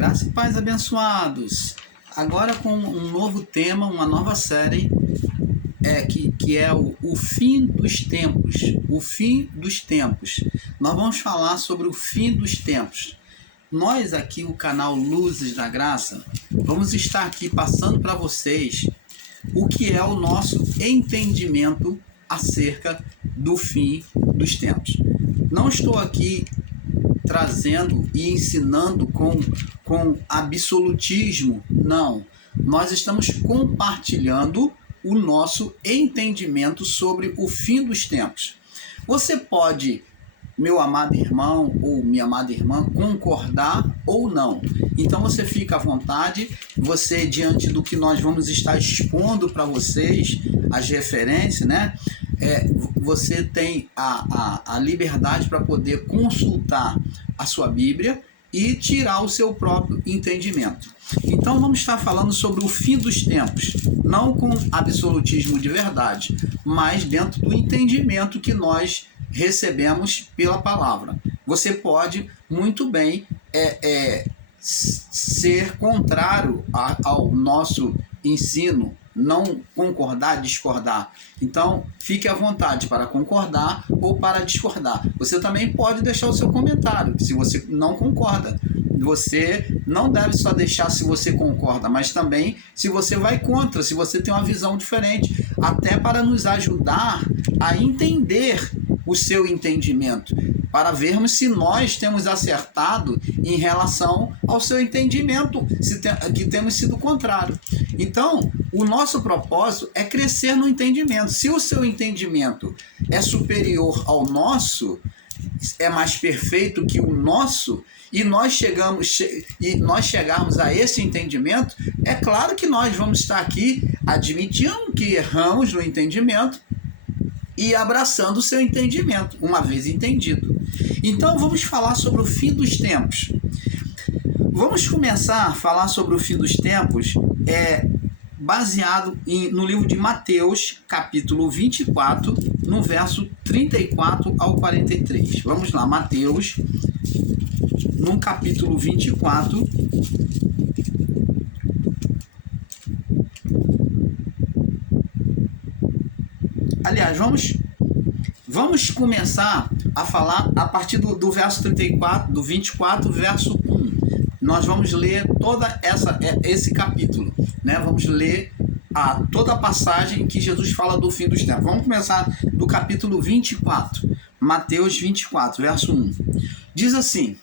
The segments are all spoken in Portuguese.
Graça e paz, abençoados. Agora com um novo tema, uma nova série, que é o fim dos tempos. O fim dos tempos. Nós vamos falar sobre o fim dos tempos. Nós aqui, o canal Luzes da Graça, vamos estar aqui passando para vocês o que é o nosso entendimento acerca do fim dos tempos. Não estou aqui trazendo e ensinando com absolutismo, não. Nós estamos compartilhando o nosso entendimento sobre o fim dos tempos. Você pode, meu amado irmão ou minha amada irmã, concordar ou não. Então você fica à vontade, você, diante do que nós vamos estar expondo para vocês, as referências, né? Você tem a liberdade para poder consultar a sua Bíblia e tirar o seu próprio entendimento. Então vamos estar falando sobre o fim dos tempos, não com absolutismo de verdade, mas dentro do entendimento que nós recebemos pela palavra. Você pode muito bem ser contrário ao nosso ensino, não concordar, discordar. Então, fique à vontade para concordar ou para discordar. Você também pode deixar o seu comentário, se você não concorda. Você não deve só deixar se você concorda, mas também se você vai contra, se você tem uma visão diferente, até para nos ajudar a entender o seu entendimento, para vermos se nós temos acertado em relação ao seu entendimento, que temos sido contrário. Então, o nosso propósito é crescer no entendimento. Se o seu entendimento é superior ao nosso, é mais perfeito que o nosso, e nós chegarmos a esse entendimento, é claro que nós vamos estar aqui admitindo que erramos no entendimento e abraçando o seu entendimento, uma vez entendido. Então vamos falar sobre o fim dos tempos. Vamos começar a falar sobre o fim dos tempos baseado no livro de Mateus, capítulo 24, no verso 34 ao 43. Vamos lá, Mateus, no capítulo 24, aliás, vamos começar a falar a partir do verso 34, do 24, verso 1. Nós vamos ler toda esse capítulo, né? Vamos ler toda a passagem que Jesus fala do fim dos tempos. Vamos começar do capítulo 24, Mateus 24, verso 1. Diz assim: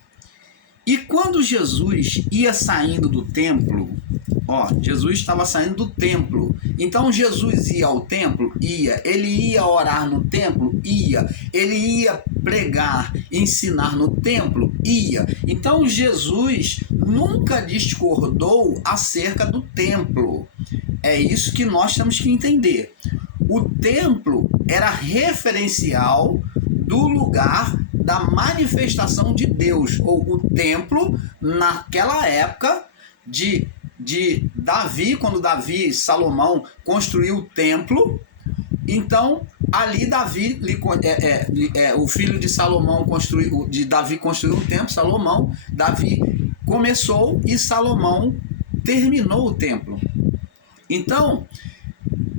E quando Jesus ia saindo do templo, Jesus estava saindo do templo. Então Jesus ia ao templo? Ia. Ele ia orar no templo? Ia. Ele ia pregar, ensinar no templo? Ia. Então Jesus nunca discordou acerca do templo. É isso que nós temos que entender. O templo era referencial do lugar da manifestação de Deus, ou o templo naquela época de Davi, quando Salomão construiu o templo. Então ali Davi, o filho de Salomão Davi construiu o templo. Davi começou e Salomão terminou o templo. Então,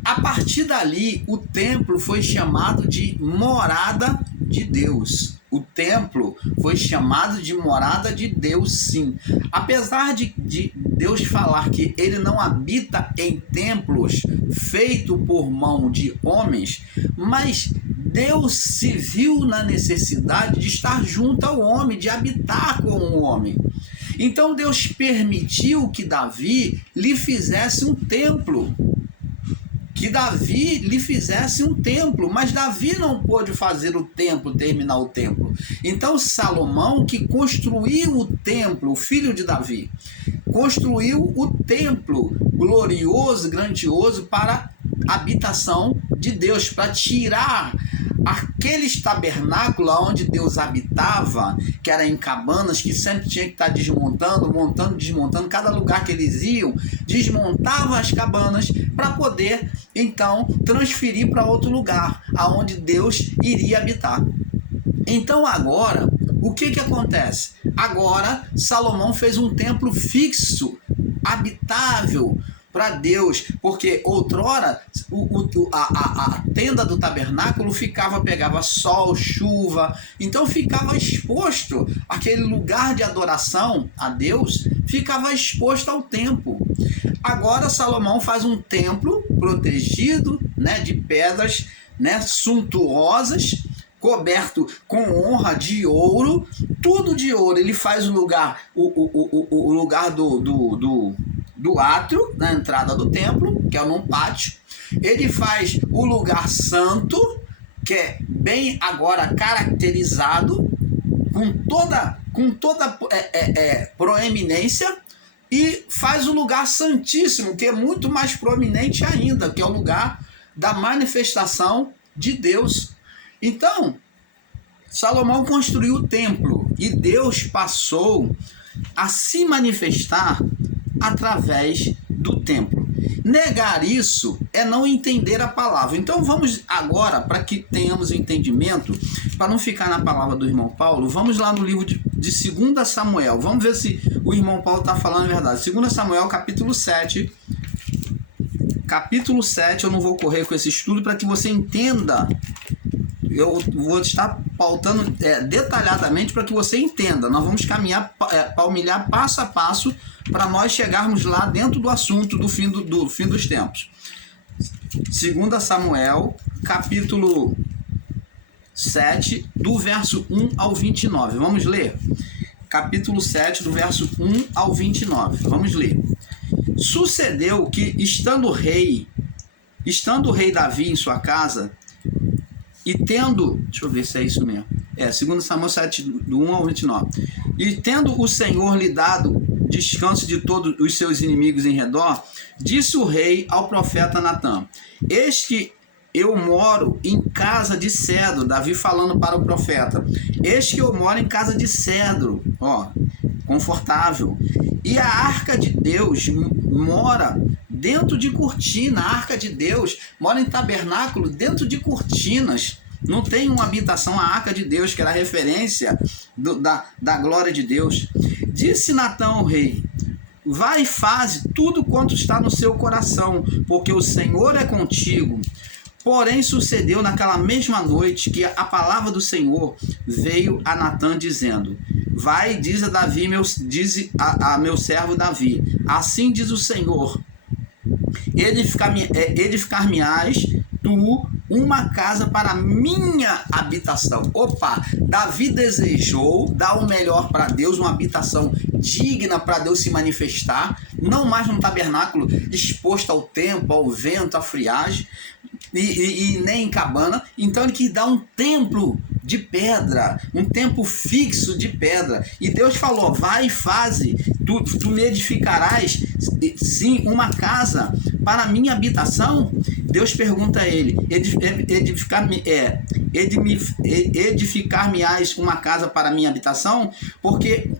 a partir dali, o templo foi chamado de morada de Deus. O templo foi chamado de morada de Deus, sim. Apesar de Deus falar que ele não habita em templos feitos por mão de homens, mas Deus se viu na necessidade de estar junto ao homem, de habitar com o homem. Então Deus permitiu que Davi lhe fizesse um templo. Mas Davi não pôde fazer o templo, terminar o templo. Então Salomão, que construiu o templo, o filho de Davi, construiu o templo glorioso, grandioso para a habitação de Deus, para tirar aqueles tabernáculos onde Deus habitava, que era em cabanas, que sempre tinha que estar desmontando, montando, desmontando, cada lugar que eles iam, desmontava as cabanas para poder, então, transferir para outro lugar, aonde Deus iria habitar. Então agora, o que acontece? Agora Salomão fez um templo fixo, habitável para Deus, porque outrora a tenda do tabernáculo pegava sol, chuva, então ficava exposto, aquele lugar de adoração a Deus ficava exposto ao tempo. Agora Salomão faz um templo protegido, né, de pedras, né, suntuosas, coberto com honra de ouro, tudo de ouro. Ele faz o lugar, o lugar do átrio, na entrada do templo, que é num pátio. Ele faz o lugar santo, que é bem agora caracterizado, com toda proeminência, e faz o lugar santíssimo, que é muito mais proeminente ainda, que é o lugar da manifestação de Deus. Então, Salomão construiu o templo e Deus passou a se manifestar através do templo. Negar isso é não entender a palavra. Então vamos agora, para que tenhamos entendimento, para não ficar na palavra do irmão Paulo, vamos lá no livro de 2 Samuel. Vamos ver se o irmão Paulo está falando a verdade. 2 Samuel, capítulo 7. Capítulo 7, eu não vou correr com esse estudo para que você entenda. Eu vou estar pautando detalhadamente para que você entenda. Nós vamos caminhar, palmilhar passo a passo para nós chegarmos lá dentro do assunto do fim dos tempos. 2 Samuel, capítulo 7, do verso 1 ao 29. Vamos ler? Capítulo 7, do verso 1 ao 29. Vamos ler. Sucedeu que, estando o rei Davi em sua casa, e tendo, deixa eu ver se é isso mesmo, 2 Samuel 7, do 1 ao 29, e tendo o Senhor lhe dado descanso de todos os seus inimigos em redor, disse o rei ao profeta Natã: eis que eu moro em casa de cedro. Davi falando para o profeta: eis que eu moro em casa de cedro, confortável, e a arca de Deus mora dentro de cortina. A arca de Deus mora em tabernáculo dentro de cortinas. Não tem uma habitação, a arca de Deus, que era a referência da glória de Deus. Disse Natã ao rei: vai e faze tudo quanto está no seu coração, porque o Senhor é contigo. Porém sucedeu naquela mesma noite que a palavra do Senhor veio a Natã dizendo: vai e diz a meu servo Davi: assim diz o Senhor, edificar-me-ás tu uma casa para minha habitação. Davi desejou dar o melhor para Deus, uma habitação digna para Deus se manifestar, não mais num tabernáculo exposto ao tempo, ao vento, à friagem, e nem em cabana. Então ele quis dar um templo de pedra, um templo fixo de pedra. E Deus falou: vai e faze, tu me edificarás sim uma casa para a minha habitação. Deus pergunta a ele: edificar-me-ás uma casa para a minha habitação? Porque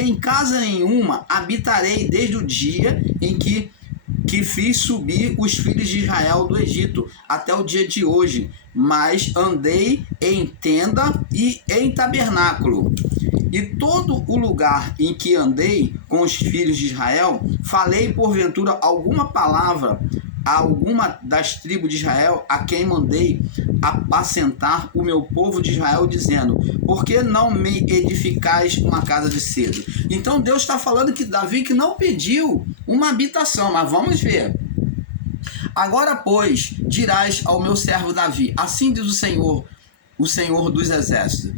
em casa nenhuma habitarei desde o dia em que fiz subir os filhos de Israel do Egito até o dia de hoje, mas andei em tenda e em tabernáculo. E todo o lugar em que andei com os filhos de Israel, falei porventura alguma palavra a alguma das tribos de Israel, a quem mandei apacentar o meu povo de Israel, dizendo: por que não me edificais uma casa de cedro? Então Deus está falando que Davi que não pediu uma habitação, mas vamos ver. Agora, pois, dirás ao meu servo Davi: assim diz o Senhor dos exércitos: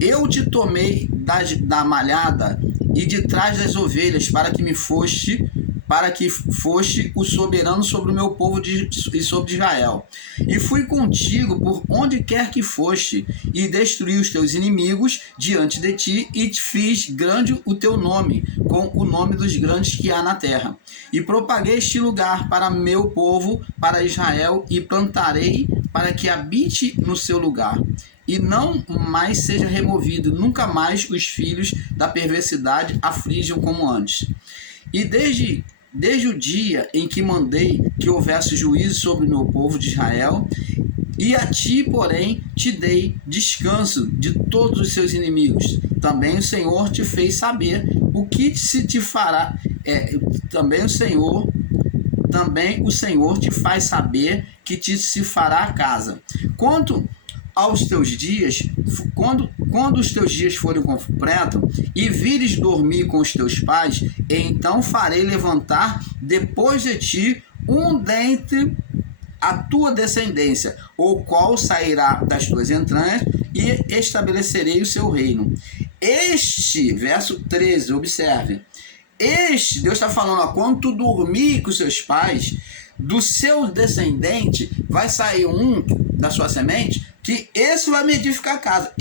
eu te tomei da malhada e de trás das ovelhas para que foste o soberano sobre o meu povo e sobre Israel. E fui contigo por onde quer que foste, e destruí os teus inimigos diante de ti, e te fiz grande o teu nome, com o nome dos grandes que há na terra. E propaguei este lugar para meu povo, para Israel, e plantarei para que habite no seu lugar, e não mais seja removido, nunca mais os filhos da perversidade aflijam como antes. E desde o dia em que mandei que houvesse juízo sobre o meu povo de Israel, E a ti, porém, te dei descanso de todos os seus inimigos. Também o Senhor te fez saber o que se te fará. Também o Senhor te faz saber que te se fará a casa. Quanto aos teus dias, quando os teus dias forem completos e vires dormir com os teus pais, então farei levantar depois de ti um dentre a tua descendência, o qual sairá das tuas entranhas, e estabelecerei o seu reino. Verso 13, observe. Deus está falando, quando tu dormir com seus pais, do seu descendente vai sair um da sua semente, que esse vai me edificar a casa.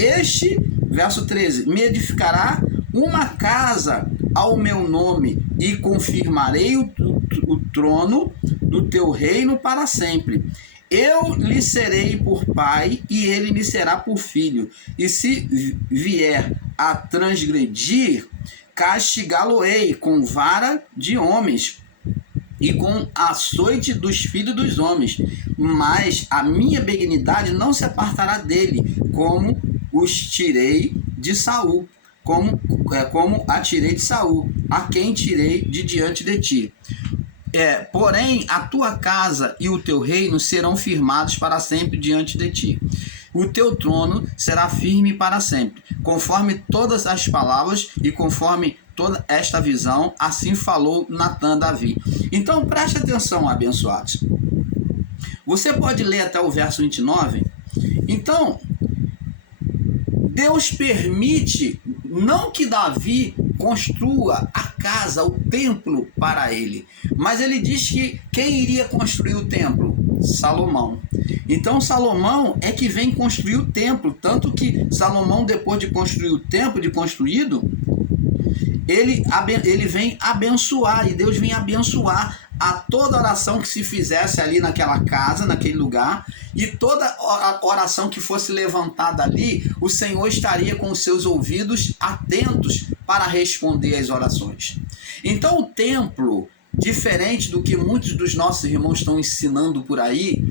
Verso 13, me edificará uma casa ao meu nome, e confirmarei o trono do teu reino para sempre. Eu lhe serei por pai, e ele me será por filho. E se vier a transgredir, castigá-lo-ei com vara de homens e com açoite dos filhos dos homens. Mas a minha benignidade não se apartará dele, como os tirei de Saul, como a tirei de Saul, a quem tirei de diante de ti. Porém, a tua casa e o teu reino serão firmados para sempre diante de ti. O teu trono será firme para sempre, conforme todas as palavras e conforme toda esta visão, assim falou Natã a Davi. Então, preste atenção, abençoados. Você pode ler até o verso 29. Então, Deus permite, não que Davi construa a casa, o templo para ele, mas ele diz que quem iria construir o templo? Salomão. Então Salomão é que vem construir o templo, tanto que Salomão, depois de construir o templo, ele vem abençoar, e Deus vem abençoar a toda oração que se fizesse ali naquela casa, naquele lugar, e toda oração que fosse levantada ali, o Senhor estaria com os seus ouvidos atentos para responder às orações. Então o templo, diferente do que muitos dos nossos irmãos estão ensinando por aí,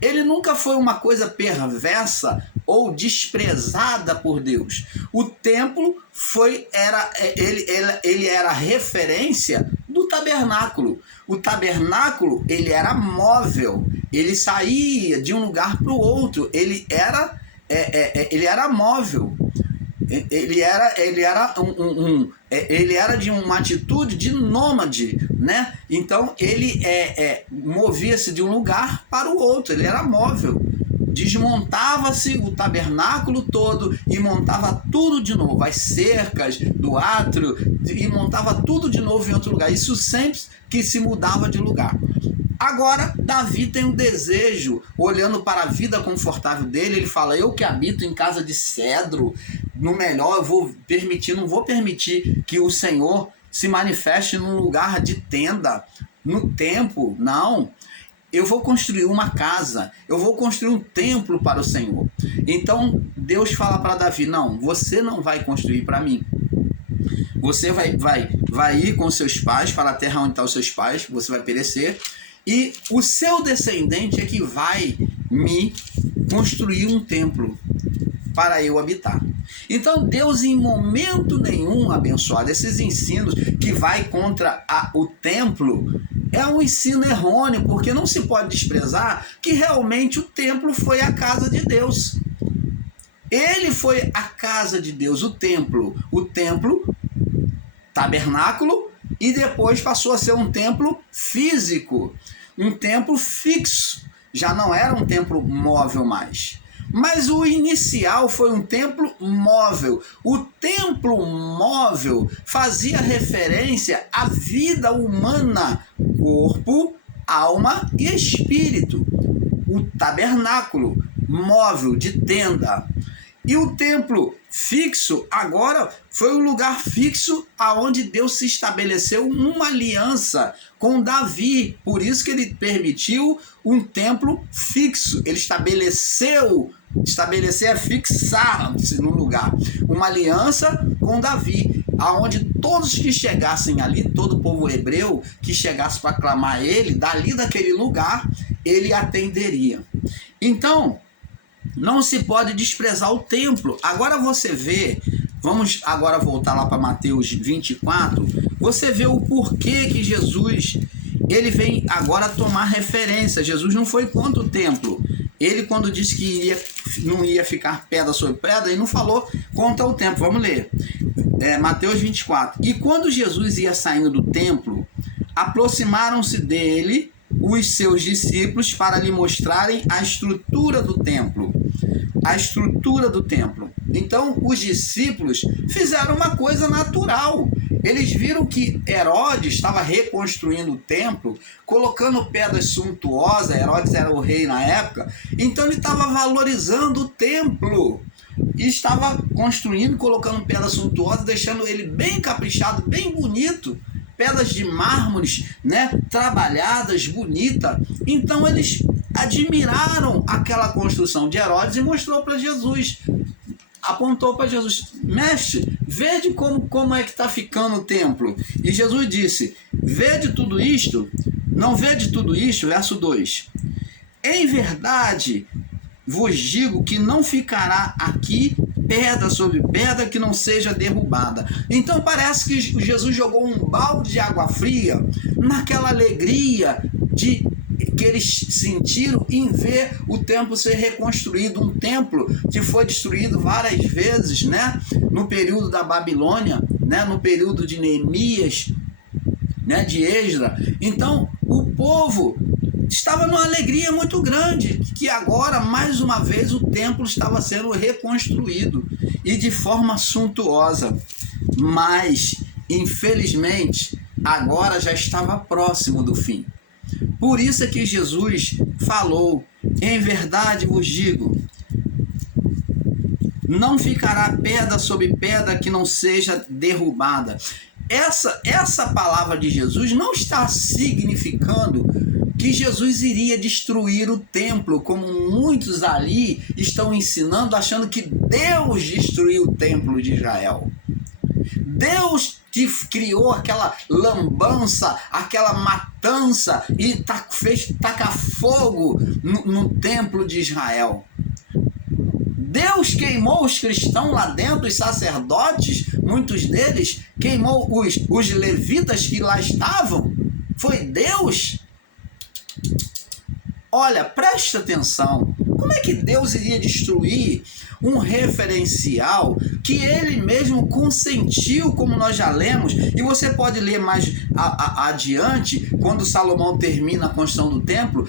ele nunca foi uma coisa perversa ou desprezada por Deus. O templo ele era referência do tabernáculo. O tabernáculo, ele era móvel, ele saía de um lugar para o outro, ele era móvel. Ele era de uma atitude de nômade, né? Então ele movia-se de um lugar para o outro, ele era móvel. Desmontava-se o tabernáculo todo e montava tudo de novo, as cercas do átrio, e montava tudo de novo em outro lugar. Isso sempre que se mudava de lugar. Agora, Davi tem um desejo, olhando para a vida confortável dele, ele fala, eu que habito em casa de cedro, no melhor não vou permitir que o Senhor se manifeste num lugar de tenda, no templo, não. Eu vou construir uma casa, eu vou construir um templo para o Senhor. Então, Deus fala para Davi, não, você não vai construir para mim. Você vai ir com seus pais para a terra onde estão os seus pais, você vai perecer, e o seu descendente é que vai me construir um templo para eu habitar. Então Deus, em momento nenhum, abençoado, esses ensinos que vai contra o templo, é um ensino errôneo, porque não se pode desprezar que realmente o templo foi a casa de Deus. Ele foi a casa de Deus, o templo, tabernáculo, e depois passou a ser um templo físico, um templo fixo, já não era um templo móvel mais. Mas o inicial foi um templo móvel. O templo móvel fazia referência à vida humana, corpo, alma e espírito. O tabernáculo móvel de tenda. E o templo fixo agora foi um lugar fixo aonde Deus se estabeleceu uma aliança com Davi. Por isso que ele permitiu um templo fixo. Ele estabelecer é fixar-se no lugar. Uma aliança com Davi, aonde todos que chegassem ali, todo o povo hebreu que chegasse para clamar ele, dali daquele lugar, ele atenderia. Então, não se pode desprezar o templo. Agora você vê, vamos agora voltar lá para Mateus 24, você vê o porquê que Jesus, ele vem agora tomar referência. Jesus não foi contra o templo. Ele, quando disse que não ia ficar pedra sobre pedra, ele não falou contra o templo. Vamos ler. Mateus 24. E quando Jesus ia saindo do templo, aproximaram-se dele os seus discípulos para lhe mostrarem a estrutura do templo. A estrutura do templo. Então, os discípulos fizeram uma coisa natural. Eles viram que Herodes estava reconstruindo o templo, colocando pedras suntuosas. Herodes era o rei na época. Então, ele estava valorizando o templo. E estava construindo, colocando pedras suntuosas, deixando ele bem caprichado, bem bonito. Pedras de mármores, né, trabalhadas, bonita. Então eles admiraram aquela construção de Herodes e mostrou para Jesus, apontou para Jesus: mestre, vede como é que está ficando o templo. E Jesus disse: vede tudo isto? Não vede tudo isto? Verso 2: em verdade vos digo que não ficará aqui pedra sobre pedra que não seja derrubada. Então parece que Jesus jogou um balde de água fria naquela alegria que eles sentiram em ver o templo ser reconstruído. Um templo que foi destruído várias vezes, né? No período da Babilônia, né? No período de Neemias, né? De Esdras. Então o povo estava numa alegria muito grande, que agora, mais uma vez, o templo estava sendo reconstruído e de forma suntuosa. Mas, infelizmente, agora já estava próximo do fim. Por isso é que Jesus falou: em verdade vos digo, não ficará pedra sobre pedra que não seja derrubada. Essa palavra de Jesus não está significando que Jesus iria destruir o templo, como muitos ali estão ensinando, achando que Deus destruiu o templo de Israel. Deus que criou aquela lambança, aquela matança e fez tacar fogo no templo de Israel. Deus queimou os cristãos lá dentro, os sacerdotes, muitos deles, queimou os levitas que lá estavam. Foi Deus? Olha, presta atenção. Como é que Deus iria destruir um referencial que ele mesmo consentiu, como nós já lemos? E você pode ler mais adiante, quando Salomão termina a construção do templo.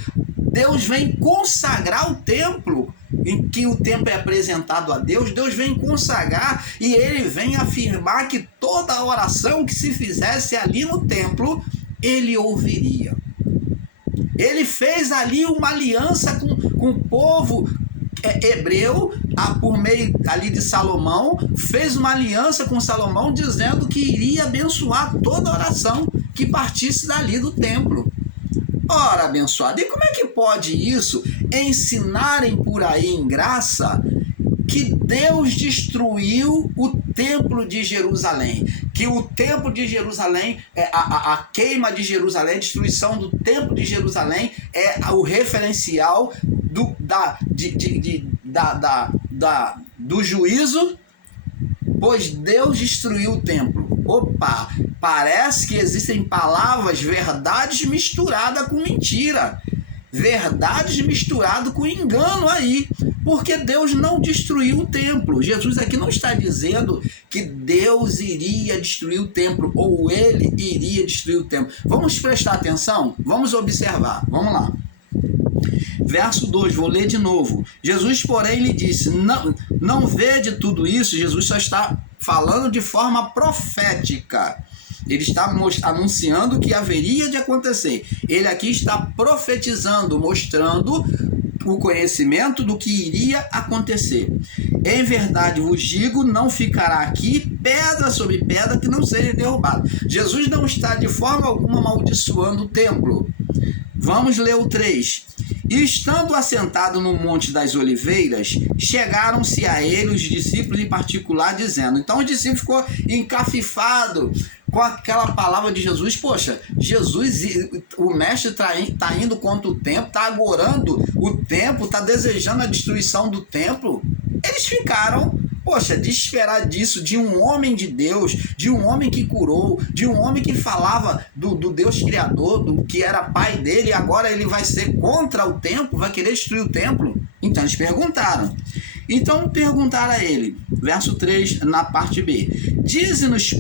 Deus vem consagrar o templo, em que o templo é apresentado a Deus. Deus vem consagrar e ele vem afirmar que toda oração que se fizesse ali no templo, ele ouviria. Ele fez ali uma aliança com o povo hebreu, por meio ali de Salomão, fez uma aliança com Salomão, dizendo que iria abençoar toda oração que partisse dali do templo. Ora, abençoado, e como é que pode isso ensinarem por aí em graça que Deus destruiu o templo de Jerusalém, que o templo de Jerusalém, a queima de Jerusalém, a destruição do templo de Jerusalém é o referencial do juízo, pois Deus destruiu o templo. Opa, parece que existem palavras, verdades misturadas com mentira. Verdades misturadas com engano aí, porque Deus não destruiu o templo. Jesus aqui não está dizendo que Deus iria destruir o templo, ou ele iria destruir o templo. Vamos prestar atenção? Vamos observar. Vamos lá. Verso 2, vou ler de novo. Jesus, porém, lhe disse: não vede tudo isso. Jesus só está falando de forma profética. Ele está anunciando o que haveria de acontecer. Ele aqui está profetizando, mostrando o conhecimento do que iria acontecer. Em verdade vos digo, não ficará aqui pedra sobre pedra que não seja derrubada. Jesus não está de forma alguma amaldiçoando o templo. Vamos ler o 3. E estando assentado no Monte das Oliveiras, chegaram-se a ele os discípulos em particular, dizendo... Então o discípulo ficou encafifado com aquela palavra de Jesus. Poxa, Jesus, o mestre está indo contra o templo, está agorando o templo, está desejando a destruição do templo. Eles ficaram, poxa, desesperar disso, de um homem de Deus, de um homem que curou, de um homem que falava do Deus Criador, do que era pai dele, e agora ele vai ser contra o templo, vai querer destruir o templo. Então eles perguntaram. Então perguntaram a ele, verso 3, na parte B, dize-nos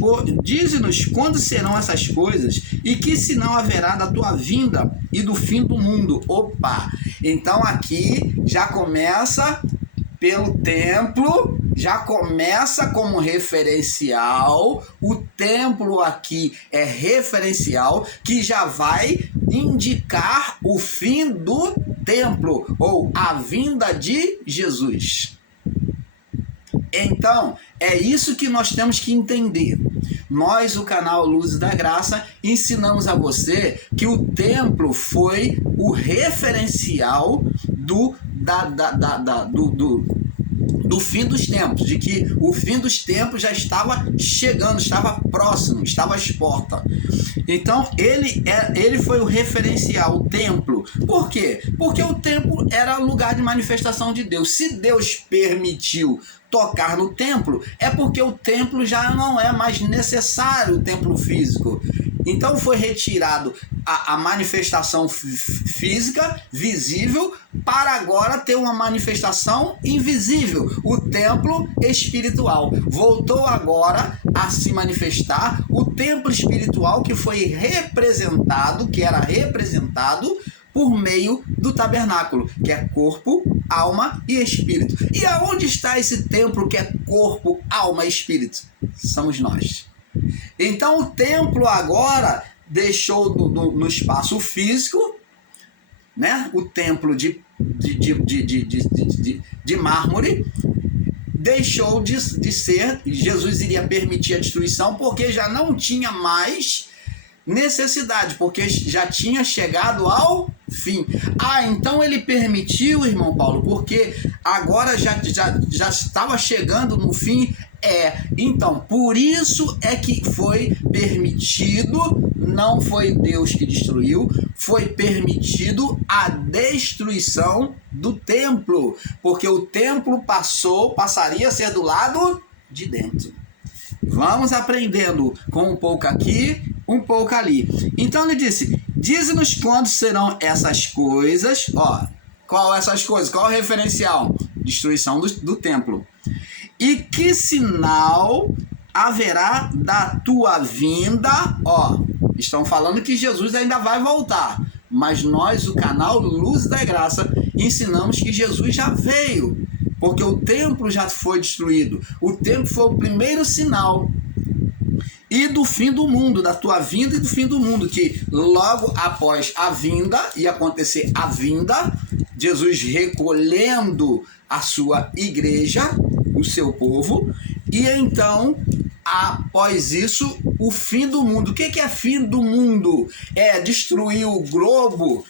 quando serão essas coisas e que sinal haverá da tua vinda e do fim do mundo. Opa! Então aqui já começa pelo templo, já começa como referencial. O templo aqui é referencial, que já vai indicar o fim do templo, ou a vinda de Jesus. Então, é isso que nós temos que entender. Nós, o canal Luzes da Graça, ensinamos a você que o templo foi o referencial do fim dos tempos, de que o fim dos tempos já estava chegando, estava próximo, estava às portas. Então ele foi o referencial, o templo. Por quê? Porque o templo era o lugar de manifestação de Deus. Se Deus permitiu tocar no templo, é porque o templo já não é mais necessário, o templo físico. Então foi retirado a manifestação física, visível, para agora ter uma manifestação invisível, o templo espiritual. Voltou agora a se manifestar o templo espiritual que foi representado, que era representado por meio do tabernáculo, que é corpo, alma e espírito. E aonde está esse templo que é corpo, alma e espírito? Somos nós. Então o templo agora deixou no espaço físico, né? O templo de mármore deixou de ser. Jesus iria permitir a destruição porque já não tinha mais necessidade, porque já tinha chegado ao fim. Então ele permitiu, irmão Paulo, porque agora já estava chegando no fim. Então, por isso é que foi permitido, não foi Deus que destruiu, foi permitido a destruição do templo, porque o templo passaria a ser do lado de dentro. Vamos aprendendo com um pouco aqui, um pouco ali. Então ele disse, dize-nos quando serão essas coisas. Qual essas coisas? Qual o referencial? Destruição do templo. E que sinal haverá da tua vinda? Estão falando que Jesus ainda vai voltar, mas nós, o canal Luz da Graça, ensinamos que Jesus já veio, porque o templo já foi destruído. O templo foi o primeiro sinal. E do fim do mundo, da tua vinda e do fim do mundo, que logo após a vinda, ia acontecer a vinda, Jesus recolhendo a sua igreja, o seu povo, e então, após isso, o fim do mundo. O que é fim do mundo? É destruir o globo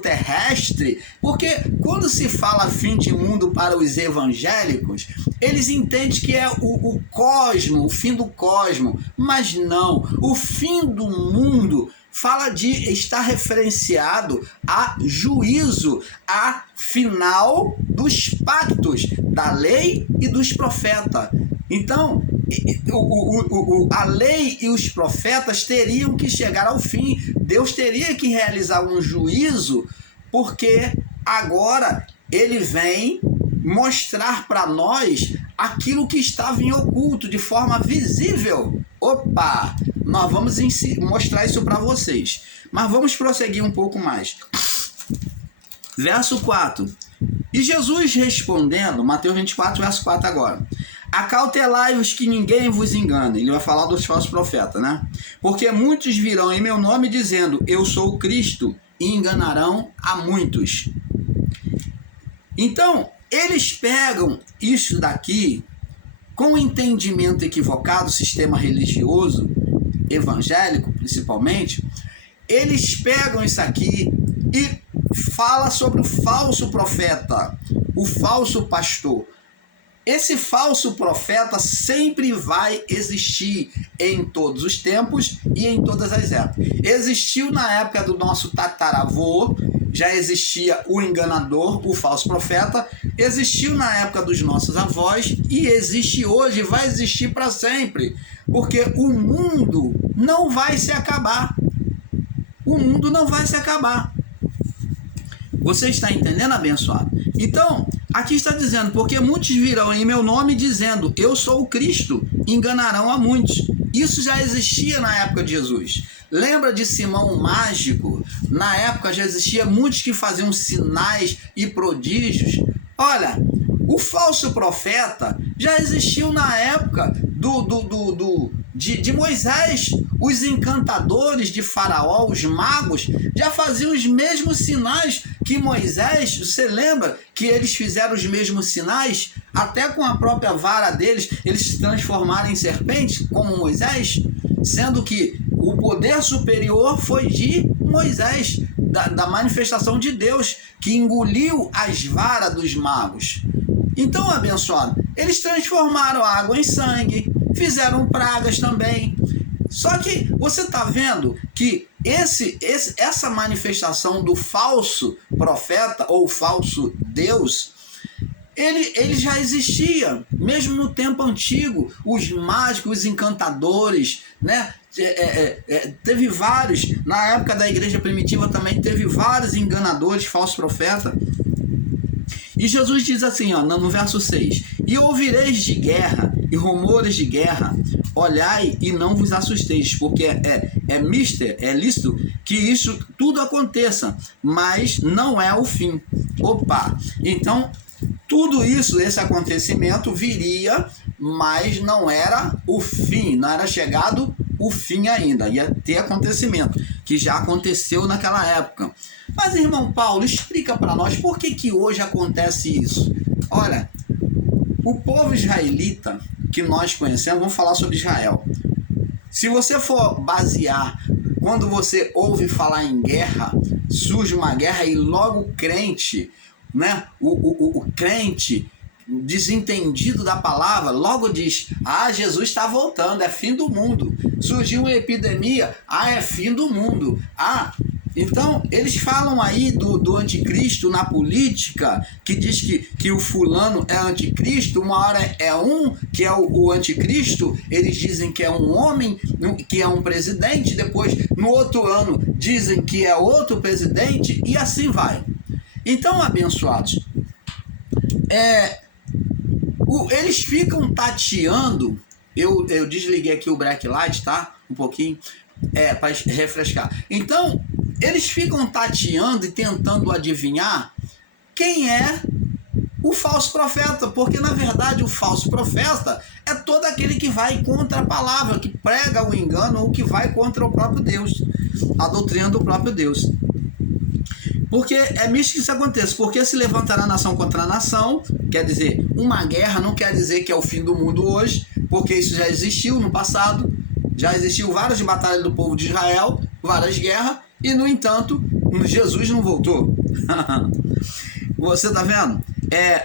terrestre, porque quando se fala fim de mundo para os evangélicos, eles entendem que é o cosmo, o fim do cosmo, mas não, o fim do mundo fala de estar referenciado a juízo, a final dos pactos da lei e dos profetas. Então, a lei e os profetas teriam que chegar ao fim. Deus teria que realizar um juízo, porque agora ele vem mostrar para nós aquilo que estava em oculto, de forma visível. Opa! Nós vamos mostrar isso para vocês. Mas vamos prosseguir um pouco mais. Verso 4. E Jesus respondendo, Mateus 24, verso 4 agora. Acautelai-vos que ninguém vos engane. Ele vai falar dos falsos profetas, né? Porque muitos virão em meu nome dizendo, eu sou o Cristo, e enganarão a muitos. Então, eles pegam isso daqui com entendimento equivocado, sistema religioso, evangélico principalmente, eles pegam isso aqui e fala sobre o falso profeta, o falso pastor. esse falso profeta sempre vai existir em todos os tempos e em todas as épocas. Existiu na época do nosso tataravô, já existia o enganador, o falso profeta, existiu na época dos nossos avós e existe hoje e vai existir para sempre, porque o mundo não vai se acabar. O mundo não vai se acabar. Você está entendendo, abençoado? Então, aqui está dizendo, porque muitos virão em meu nome dizendo, eu sou o Cristo, enganarão a muitos. Isso já existia na época de Jesus. Lembra de Simão o mágico? Na época já existia muitos que faziam sinais e prodígios. Olha, o falso profeta já existiu na época de Moisés. Os encantadores de Faraó, os magos, já faziam os mesmos sinais que Moisés. Você lembra que eles fizeram os mesmos sinais? Até com a própria vara deles, eles se transformaram em serpentes, como Moisés, sendo que o poder superior foi de Moisés, da manifestação de Deus, que engoliu as varas dos magos. Então, abençoado, eles transformaram a água em sangue, fizeram pragas também. Só que você está vendo que essa manifestação do falso profeta ou falso Deus, ele já existia, mesmo no tempo antigo. Os mágicos, os encantadores, né? Teve vários, na época da igreja primitiva também teve vários enganadores, falsos profetas. E Jesus diz assim, ó, no verso 6, e ouvireis de guerra e rumores de guerra, olhai e não vos assusteis, porque é lícito que isso tudo aconteça, mas não é o fim. Opa, então tudo isso, esse acontecimento viria, mas não era o fim, não era chegado o fim ainda, ia ter acontecimento, que já aconteceu naquela época. Mas, irmão Paulo, explica para nós por que hoje acontece isso. Olha, o povo israelita que nós conhecemos, vamos falar sobre Israel. Se você for basear, quando você ouve falar em guerra, surge uma guerra e logo o crente, né, o crente desentendido da palavra, logo diz, Jesus está voltando, é fim do mundo. Surgiu uma epidemia, é fim do mundo. Então, eles falam aí do anticristo na política, que diz que o fulano é anticristo, uma hora é um que é o anticristo, eles dizem que é um homem, que é um presidente, depois no outro ano dizem que é outro presidente, e assim vai. Então, abençoados, eles ficam tateando, eu desliguei aqui o backlight, tá? Um pouquinho, para refrescar. Então, eles ficam tateando e tentando adivinhar quem é o falso profeta, porque na verdade o falso profeta é todo aquele que vai contra a palavra, que prega o engano ou que vai contra o próprio Deus, a doutrina do próprio Deus. Porque é místico que isso aconteça, porque se levantará nação contra nação, quer dizer, uma guerra não quer dizer que é o fim do mundo hoje, porque isso já existiu no passado, já existiu várias batalhas do povo de Israel, várias guerras, e no entanto, Jesus não voltou. Você está vendo?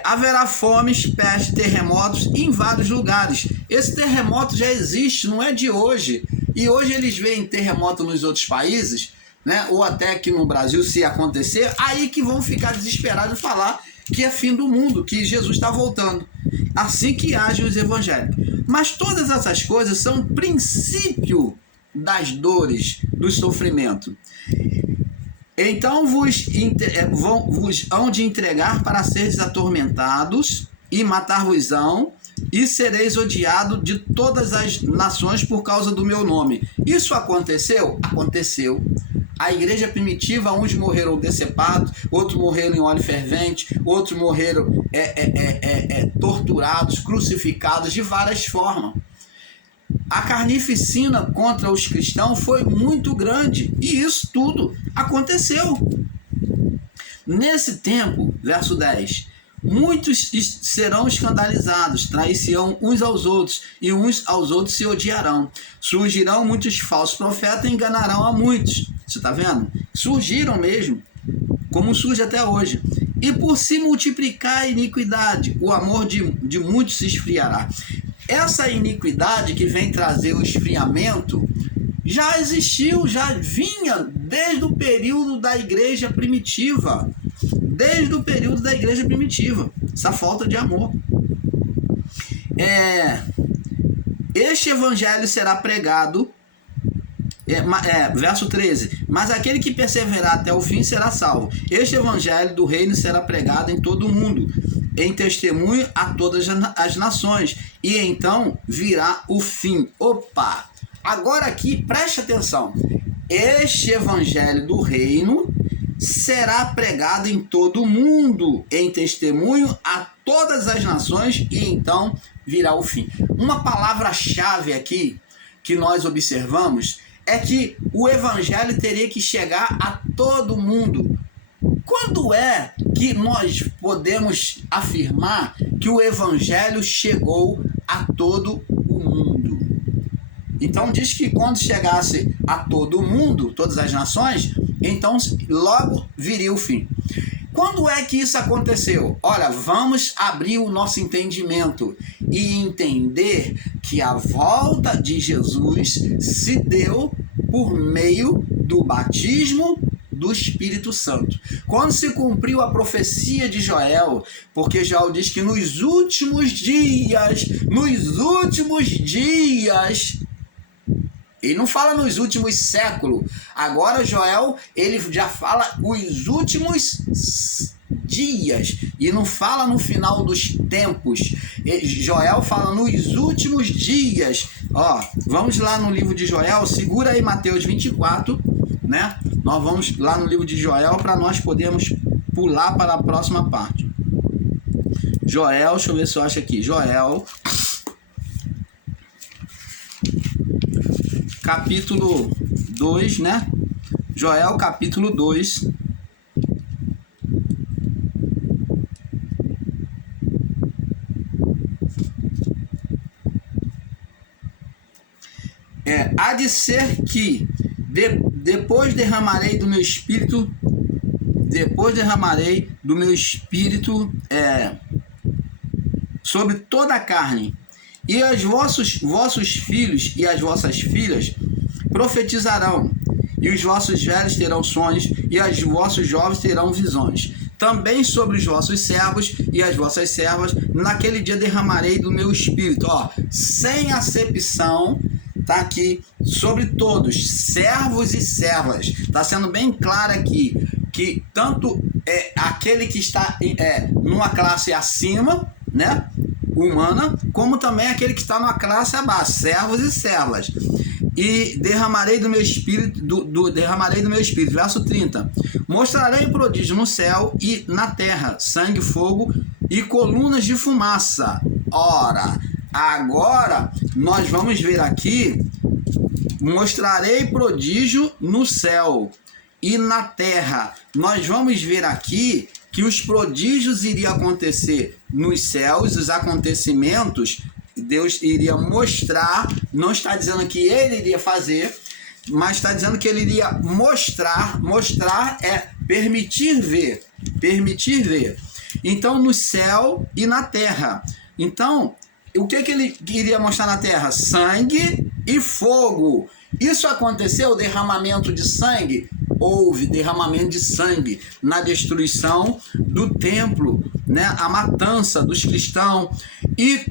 Haverá fomes, pestes, terremotos em vários lugares. Esse terremoto já existe, não é de hoje. E hoje eles veem terremoto nos outros países, né? Ou até aqui no Brasil, se acontecer, aí que vão ficar desesperados e falar que é fim do mundo, que Jesus está voltando. Assim que agem os evangélicos. Mas todas essas coisas são princípio das dores, do sofrimento. Então vos hão de entregar para seres atormentados e matar-vos-ão, e sereis odiados de todas as nações por causa do meu nome. Isso aconteceu? Aconteceu. A igreja primitiva, uns morreram decepados, outros morreram em óleo fervente, outros morreram torturados, crucificados de várias formas. A carnificina contra os cristãos foi muito grande, e isso tudo aconteceu. Nesse tempo, verso 10, muitos serão escandalizados, trair-se-ão uns aos outros, e uns aos outros se odiarão. Surgirão muitos falsos profetas e enganarão a muitos. Você está vendo? Surgiram mesmo, como surge até hoje. E por se multiplicar a iniquidade, o amor de muitos se esfriará. Essa iniquidade que vem trazer o esfriamento já existiu, já vinha desde o período da igreja primitiva. Desde o período da igreja primitiva, essa falta de amor. Este evangelho será pregado, verso 13, mas aquele que perseverar até o fim será salvo. Este evangelho do reino será pregado em todo o mundo, em testemunho a todas as nações, e então virá o fim. Opa! Agora aqui, preste atenção. Este evangelho do reino será pregado em todo o mundo, em testemunho a todas as nações, e então virá o fim. Uma palavra-chave aqui que nós observamos é que o evangelho teria que chegar a todo mundo. Quando é que nós podemos afirmar que o evangelho chegou a todo o mundo? Então diz que quando chegasse a todo mundo, todas as nações, então logo viria o fim. Quando é que isso aconteceu? Olha, vamos abrir o nosso entendimento e entender que a volta de Jesus se deu por meio do batismo do Espírito Santo. Quando se cumpriu a profecia de Joel, porque Joel diz que nos últimos dias, ele não fala nos últimos séculos. Agora Joel, ele já fala os últimos dias. E não fala no final dos tempos. Joel fala nos últimos dias. Ó, vamos lá no livro de Joel. Segura aí Mateus 24, né? Nós vamos lá no livro de Joel para nós podermos pular para a próxima parte. Joel, deixa eu ver se eu acho aqui. Joel... capítulo 2, né? Joel, capítulo 2. Há de ser que depois derramarei do meu espírito sobre toda a carne. E os vossos filhos e as vossas filhas profetizarão, e os vossos velhos terão sonhos, e os vossos jovens terão visões. Também sobre os vossos servos e as vossas servas, naquele dia derramarei do meu espírito. Ó, sem acepção, tá aqui, sobre todos, servos e servas. Está sendo bem claro aqui, que tanto aquele que está numa classe acima, né? Humana, como também aquele que está numa classe abaixo, servos e servas. E derramarei do meu espírito, derramarei do meu espírito. Verso 30. Mostrarei prodígio no céu e na terra, sangue, fogo e colunas de fumaça. Ora, agora nós vamos ver aqui, mostrarei prodígio no céu e na terra. Nós vamos ver aqui que os prodígios iriam acontecer nos céus, os acontecimentos, Deus iria mostrar, não está dizendo que ele iria fazer, mas está dizendo que ele iria mostrar é permitir ver. Então, no céu e na terra. Então, o que ele iria mostrar na terra? Sangue e fogo. Isso aconteceu, o derramamento de sangue? Houve derramamento de sangue na destruição do templo, né? A matança dos cristãos, e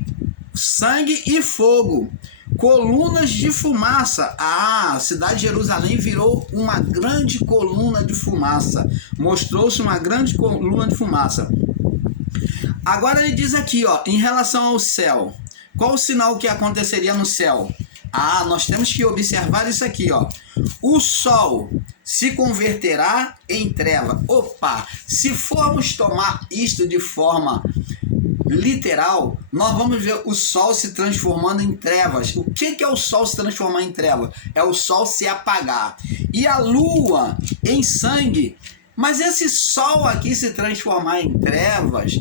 sangue e fogo, colunas de fumaça. A cidade de Jerusalém virou uma grande coluna de fumaça, mostrou-se uma grande coluna de fumaça. Agora ele diz aqui, ó, em relação ao céu, qual o sinal que aconteceria no céu? Nós temos que observar isso aqui, ó. O sol se converterá em treva. Opa! Se formos tomar isto de forma literal, nós vamos ver o sol se transformando em trevas. O que é o sol se transformar em treva? É o sol se apagar. E a lua em sangue. Mas esse sol aqui se transformar em trevas,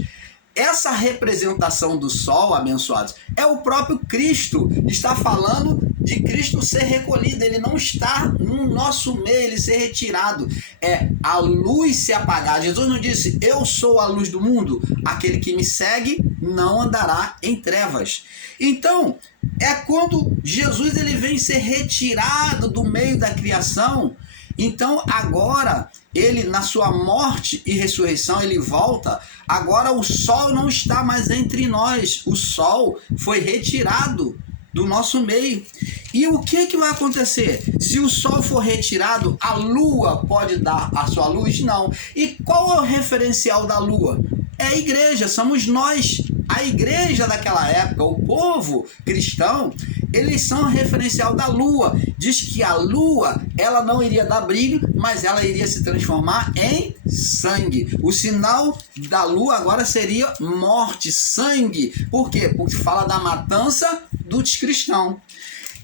essa representação do sol, abençoados, é o próprio Cristo. Está falando de Cristo ser recolhido, ele não está no nosso meio, ele ser retirado, é a luz se apagar. Jesus não disse, eu sou a luz do mundo, aquele que me segue não andará em trevas. Então, é quando Jesus ele vem ser retirado do meio da criação. Então agora, ele na sua morte e ressurreição, ele volta. Agora o sol não está mais entre nós. O sol foi retirado do nosso meio. E o que vai acontecer? Se o sol for retirado, a lua pode dar a sua luz? Não. E qual é o referencial da lua? É a igreja, somos nós. A igreja daquela época, o povo cristão, eles são o referencial da lua. Diz que a lua, ela não iria dar brilho, mas ela iria se transformar em sangue. O sinal da lua agora seria morte, sangue. Por quê? Porque fala da matança dos cristãos.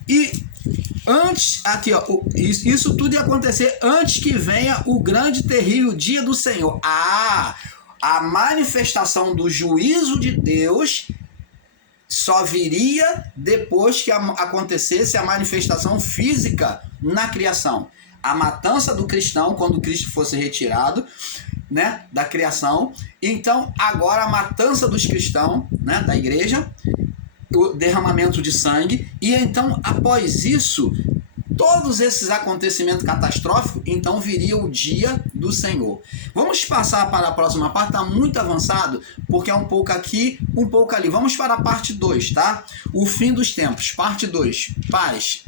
E antes, aqui ó, isso tudo ia acontecer antes que venha o grande terrível dia do Senhor. A manifestação do juízo de Deus só viria depois que acontecesse a manifestação física na criação. A matança do cristão, quando Cristo fosse retirado, né, da criação. Então, agora a matança dos cristãos, né, da igreja, o derramamento de sangue. E então, após isso, todos esses acontecimentos catastróficos, então viria o dia do Senhor. Vamos passar para a próxima parte, está muito avançado, porque é um pouco aqui, um pouco ali. Vamos para a parte 2, tá? O fim dos tempos, parte 2. Paz.